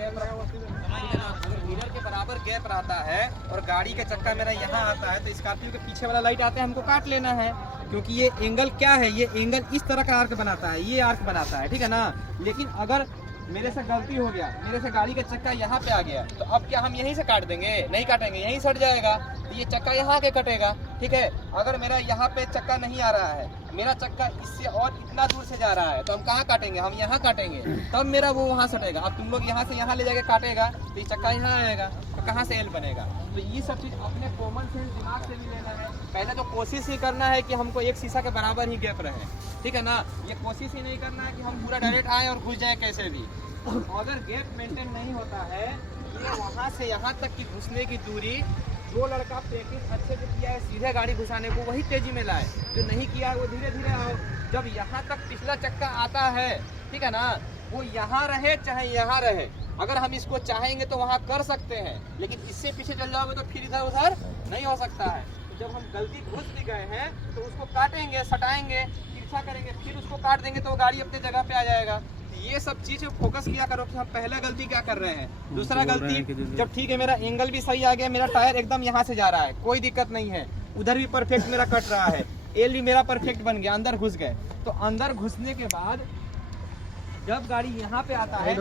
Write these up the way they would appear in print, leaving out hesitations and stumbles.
Gap अगर mirror के बराबर गैप रहता है और गाड़ी का चक्का मेरा यहाँ आता है तो स्कॉर्पियो के पीछे वाला लाइट आता है, हमको काट लेना है, क्योंकि ये एंगल क्या है, ये एंगल इस तरह का आर्क बनाता है, ये आर्क बनाता है, ठीक है ना। लेकिन अगर मेरे से गलती हो गया, मेरे से गाड़ी का चक्का यहाँ पे आ गया, तो अब क्या हम यहीं से काट देंगे? नहीं काटेंगे, यहीं सट जाएगा, तो ये चक्का यहाँ के कटेगा, ठीक है। अगर मेरा यहाँ पे चक्का नहीं आ रहा है, मेरा चक्का इससे और इतना दूर से जा रहा है, तो हम कहाँ काटेंगे? हम यहाँ काटेंगे, तब मेरा वो वहाँ सटेगा। अब तुम लोग यहाँ से यहाँ ले जाके काटेगा तो ये चक्का यहाँ आएगा, तो कहाँ से एल बनेगा? तो ये सब चीज़ अपने कॉमन सेंस दिमाग से भी लेना है। पहले तो कोशिश ही करना है कि हमको एक शीशा के बराबर ही गैप रहे, ठीक है ना। ये कोशिश ही नहीं करना है कि हम पूरा डायरेक्ट आए और घुस जाए कैसे भी। अगर गैप मेंटेन नहीं होता है, ये वहाँ से यहाँ तक की घुसने की दूरी, जो लड़का प्रैक्टिस अच्छे से किया है सीधे गाड़ी घुसाने को, वही तेजी में लाए, जो नहीं किया वो धीरे धीरे आओ। जब यहाँ तक पिछला चक्का आता है, ठीक है ना, वो यहाँ रहे चाहे यहाँ रहे, अगर हम इसको चाहेंगे तो वहाँ कर सकते हैं, लेकिन इससे पीछे चल जाओगे तो फिर इधर उधर नहीं हो सकता है। तो जब हम गलती घुस भी गए हैं तो उसको काटेंगे, सटाएंगे, तिरछा करेंगे, फिर उसको काट देंगे तो गाड़ी अपने जगह पे आ जाएगा। ये सब चीज़ फोकस किया करो कि हम पहला गलती क्या कर रहे हैं। दूसरा गलती, जब ठीक है मेरा एंगल भी सही आ गया, मेरा टायर एकदम यहाँ से जा रहा है, कोई दिक्कत नहीं है, उधर भी परफेक्ट मेरा कट रहा है, एल भी मेरा परफेक्ट बन गया, अंदर घुस गए, तो अंदर घुसने के बाद जब गाड़ी यहाँ पे आता है,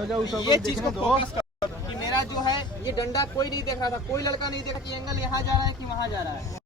ये चीज को फोकस करो कि मेरा जो है ये डंडा कोई नहीं देख रहा था, कोई लड़का नहीं देखा कि एंगल यहाँ जा रहा है कि वहाँ जा रहा है।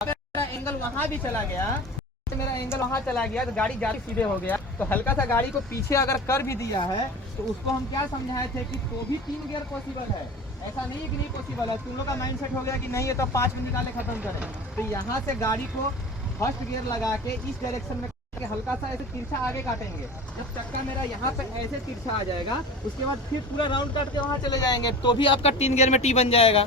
अगर मेरा एंगल वहाँ भी चला गया, मेरा एंगल वहाँ चला गया तो गाड़ी सीधे हो गया, तो हल्का सा गाड़ी को पीछे अगर कर भी दिया है तो उसको हम क्या समझाए थे कि तो भी 3 गियर पॉसिबल है, ऐसा नहीं है कि नहीं पॉसिबल है। तुम लोग का माइंडसेट हो गया कि नहीं है तो 5 में निकाले खत्म करें, तो यहाँ से गाड़ी को फर्स्ट गियर लगा के इस डायरेक्शन में हल्का सा ऐसे तिरछा आगे काटेंगे। जब चक्का मेरा यहाँ पे ऐसे तिरछा आ जाएगा, उसके बाद फिर पूरा राउंड काट के वहाँ चले जाएंगे, तो भी आपका 3 गियर में टी बन जाएगा।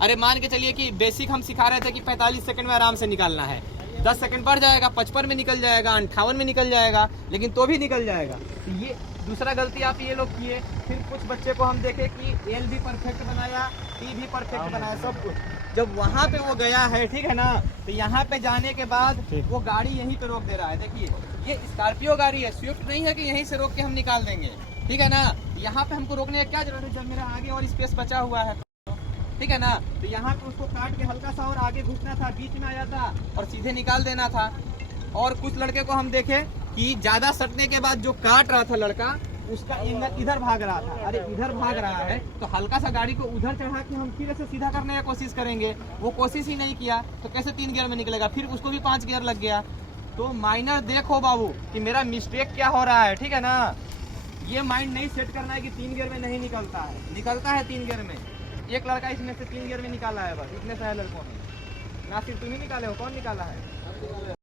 अरे मान के चलिए कि बेसिक हम सिखा रहे थे कि 45 सेकंड में आराम से निकालना है, 10 सेकंड बढ़ जाएगा, 55 में निकल जाएगा, 58 में निकल जाएगा, लेकिन तो भी निकल जाएगा। तो ये दूसरा गलती आप ये लोग किए। फिर कुछ बच्चे को हम देखे कि एल भी परफेक्ट बनाया, टी भी परफेक्ट बनाया, सब कुछ। जब वहाँ पे वो गया है, ठीक है ना, तो यहाँ पे जाने के बाद वो गाड़ी यहीं पे रोक दे रहा है। देखिए ये स्कॉर्पियो गाड़ी है, स्विफ्ट नहीं है कि यहीं से रोक के हम निकाल देंगे, ठीक है ना। यहाँ पे हमको रोकने की क्या जरूरत है जब मेरा आगे और स्पेस बचा हुआ है, ठीक है ना। तो यहाँ पे उसको काट के हल्का सा और आगे घुसना था, बीच में आया था और सीधे निकाल देना था। और कुछ लड़के को हम देखे कि ज्यादा सटने के बाद जो काट रहा था लड़का, उसका एंगल इधर भाग रहा था। अरे इधर भाग रहा है तो हल्का सा गाड़ी को उधर चढ़ा के हम फिर ऐसे सीधा करने की कोशिश करेंगे, वो कोशिश ही नहीं किया तो कैसे 3 गियर में निकलेगा, फिर उसको भी 5 गियर लग गया। तो माइनर देखो बाबू कि मेरा मिस्टेक क्या हो रहा है, ठीक है ना। ये माइंड नहीं सेट करना है कि 3 गियर में नहीं निकलता है, निकलता है 3 गियर में। एक लड़का इसमें से 3 गियर में निकाला है, बस इतने सारे लड़कों ने, ना सिर्फ तुम ही निकाले हो, कौन निकाला है?